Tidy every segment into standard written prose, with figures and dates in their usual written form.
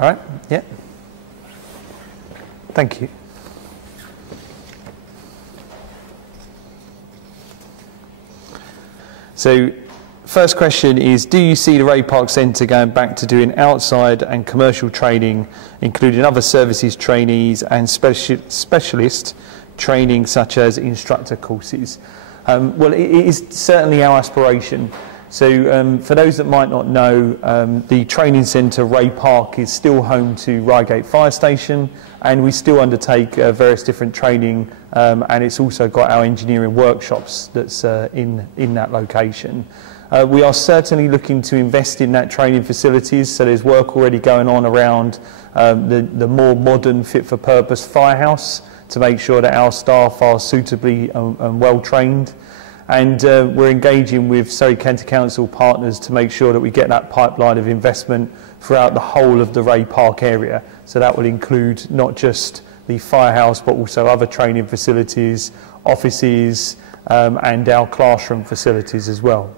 All right, yeah. Thank you. So, first question is, do you see the Ray Park Centre going back to doing outside and commercial training, including other services trainees and specialist training such as instructor courses? Well, it is certainly our aspiration. So for those that might not know, the training centre Ray Park is still home to Reigate Fire Station, and we still undertake various different training, and it's also got our engineering workshops that's in that location. We are certainly looking to invest in that training facilities, so there's work already going on around the more modern fit-for-purpose firehouse to make sure that our staff are suitably and well trained. And we're engaging with Surrey County Council partners to make sure that we get that pipeline of investment throughout the whole of the Ray Park area. So that will include not just the firehouse, but also other training facilities, offices, and our classroom facilities as well.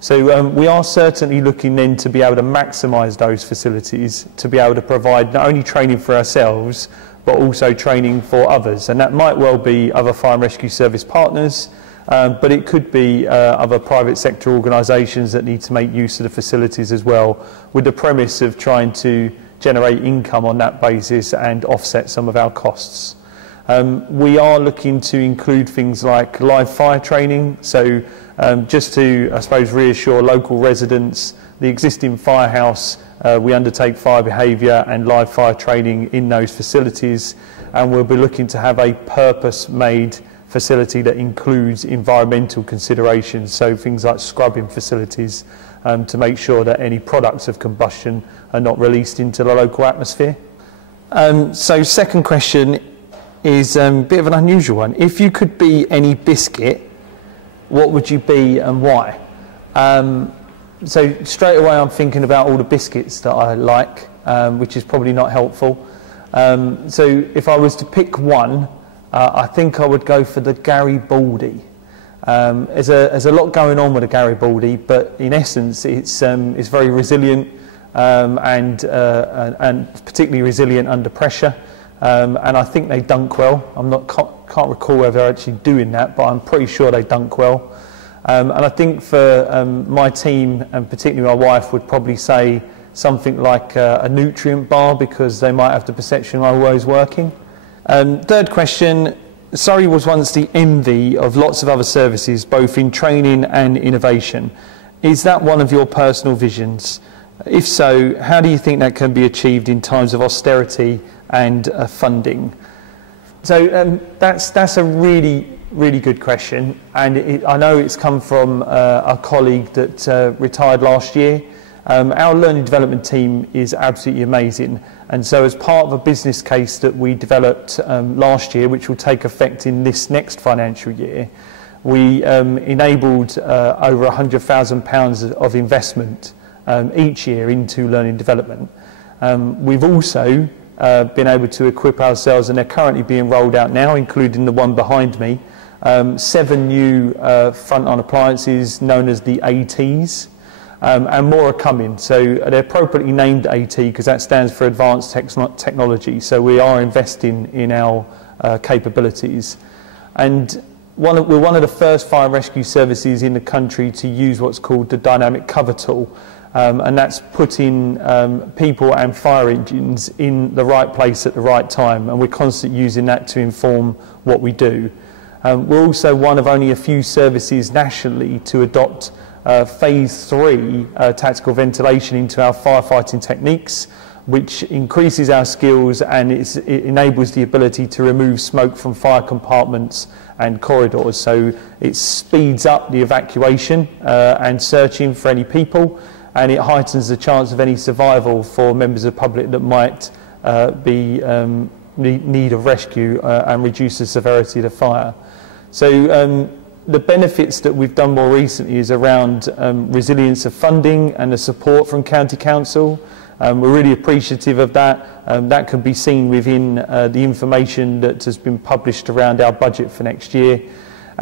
So we are certainly looking then to be able to maximise those facilities, to be able to provide not only training for ourselves, but also training for others. And that might well be other fire and rescue service partners, but it could be other private sector organisations that need to make use of the facilities as well, with the premise of trying to generate income on that basis and offset some of our costs. We are looking to include things like live fire training, so just to, I suppose, reassure local residents, the existing firehouse, we undertake fire behaviour and live fire training in those facilities, and we'll be looking to have a purpose-made facility that includes environmental considerations, so things like scrubbing facilities, to make sure that any products of combustion are not released into the local atmosphere. So second question is a bit of an unusual one. If you could be any biscuit, what would you be and why? So straight away I'm thinking about all the biscuits that I like, which is probably not helpful. So if I was to pick one, I think I would go for the Garibaldi. There's a lot going on with the Garibaldi, but in essence it's very resilient and particularly resilient under pressure. And I think they dunk well. Can't recall whether they're actually doing that, but I'm pretty sure they dunk well. And I think for my team, and particularly my wife, would probably say something like a nutrient bar, because they might have the perception I'm always working. Third question, Surrey was once the envy of lots of other services, both in training and innovation. Is that one of your personal visions? If so, how do you think that can be achieved in times of austerity and funding? So that's a really good question, and I know it's come from a colleague that retired last year. Our learning development team is absolutely amazing, and so as part of a business case that we developed last year, which will take effect in this next financial year, we enabled over £100,000 of investment each year into learning development. We've also been able to equip ourselves, and they're currently being rolled out now, including the one behind me, 7 new front-on appliances known as the ATs. And more are coming. So they're appropriately named AT because that stands for Advanced Technology. So we are investing in our capabilities. And we're one of the first fire and rescue services in the country to use what's called the dynamic cover tool. And that's putting people and fire engines in the right place at the right time. And we're constantly using that to inform what we do. We're also one of only a few services nationally to adopt phase 3 tactical ventilation into our firefighting techniques, which increases our skills and it enables the ability to remove smoke from fire compartments and corridors. So it speeds up the evacuation and searching for any people, and it heightens the chance of any survival for members of the public that might be need of rescue and reduce the severity of the fire. So the benefits that we've done more recently is around resilience of funding and the support from County Council. We're really appreciative of that. That can be seen within the information that has been published around our budget for next year.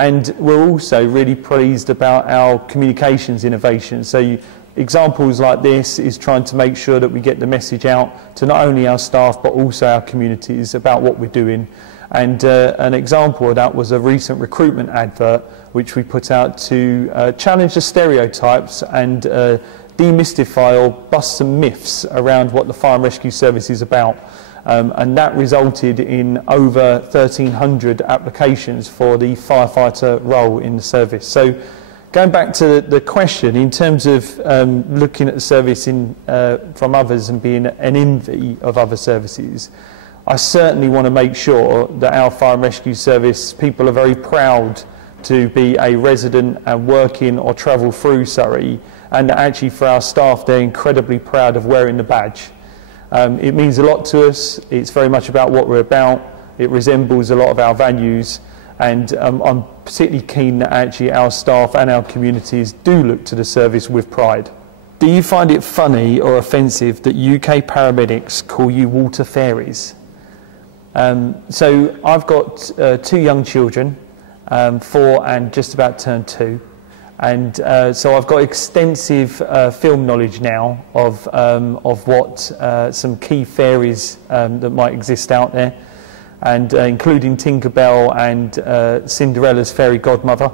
And we're also really pleased about our communications innovation. So examples like this is trying to make sure that we get the message out to not only our staff but also our communities about what we're doing. And an example of that was a recent recruitment advert which we put out to challenge the stereotypes and demystify or bust some myths around what the fire and rescue service is about. And that resulted in over 1,300 applications for the firefighter role in the service. So going back to the question, in terms of looking at the service from others and being an envy of other services, I certainly want to make sure that our fire and rescue service people are very proud to be a resident and work in or travel through Surrey, and actually for our staff they're incredibly proud of wearing the badge. It means a lot to us. It's very much about what we're about. It resembles a lot of our values, and I'm particularly keen that actually our staff and our communities do look to the service with pride. Do you find it funny or offensive that UK paramedics call you water fairies? So I've got 2 young children, 4 and just about turned 2. And so I've got extensive film knowledge now of what some key fairies that might exist out there, and including Tinkerbell and Cinderella's fairy godmother.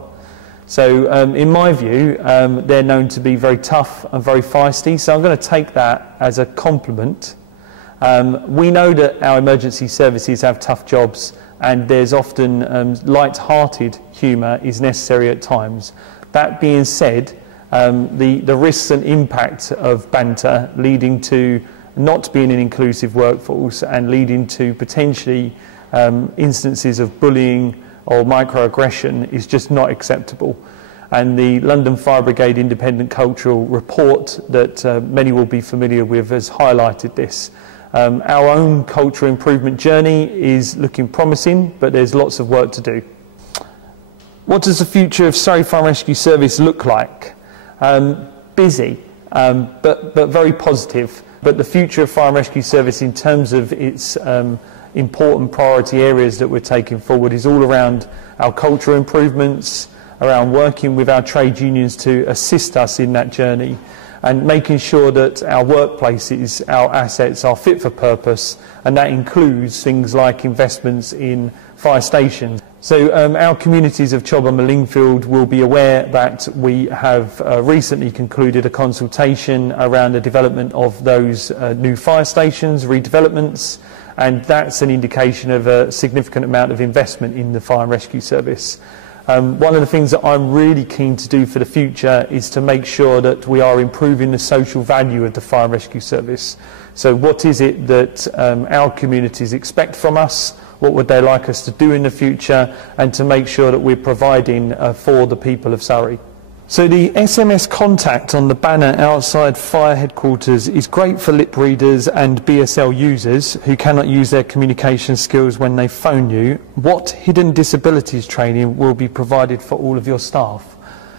So in my view, they're known to be very tough and very feisty, so I'm going to take that as a compliment. We know that our emergency services have tough jobs, and there's often light-hearted humour is necessary at times. That being said, the risks and impact of banter leading to not being an inclusive workforce and leading to potentially instances of bullying or microaggression is just not acceptable. And the London Fire Brigade Independent Cultural Report that many will be familiar with has highlighted this. Our own cultural improvement journey is looking promising, but there's lots of work to do. What does the future of Surrey Fire and Rescue Service look like? Busy, but very positive. But the future of Fire and Rescue Service in terms of its important priority areas that we're taking forward is all around our cultural improvements, around working with our trade unions to assist us in that journey, and making sure that our workplaces, our assets are fit for purpose, and that includes things like investments in fire stations. So our communities of Chobham and Lingfield will be aware that we have recently concluded a consultation around the development of those new fire stations, redevelopments, and that's an indication of a significant amount of investment in the fire and rescue service. One of the things that I'm really keen to do for the future is to make sure that we are improving the social value of the fire and rescue service. So what is it that our communities expect from us? What would they like us to do in the future? And to make sure that we're providing for the people of Surrey. So the SMS contact on the banner outside fire headquarters is great for lip readers and BSL users who cannot use their communication skills when they phone you. What hidden disabilities training will be provided for all of your staff?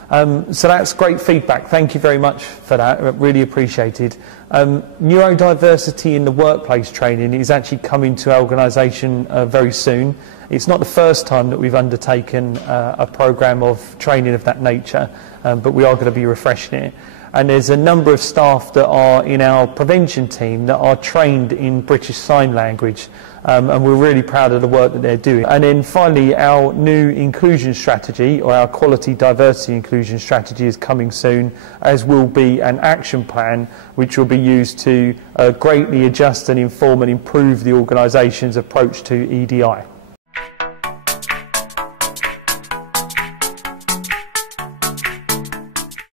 So that's great feedback. Thank you very much for that. Really appreciated. Neurodiversity in the workplace training is actually coming to our organisation very soon. It's not the first time that we've undertaken a programme of training of that nature, but we are going to be refreshing it. And there's a number of staff that are in our prevention team that are trained in British Sign Language, and we're really proud of the work that they're doing. And then finally, our new inclusion strategy, or our quality diversity inclusion strategy, is coming soon, as will be an action plan which will be used to greatly adjust and inform and improve the organisation's approach to EDI.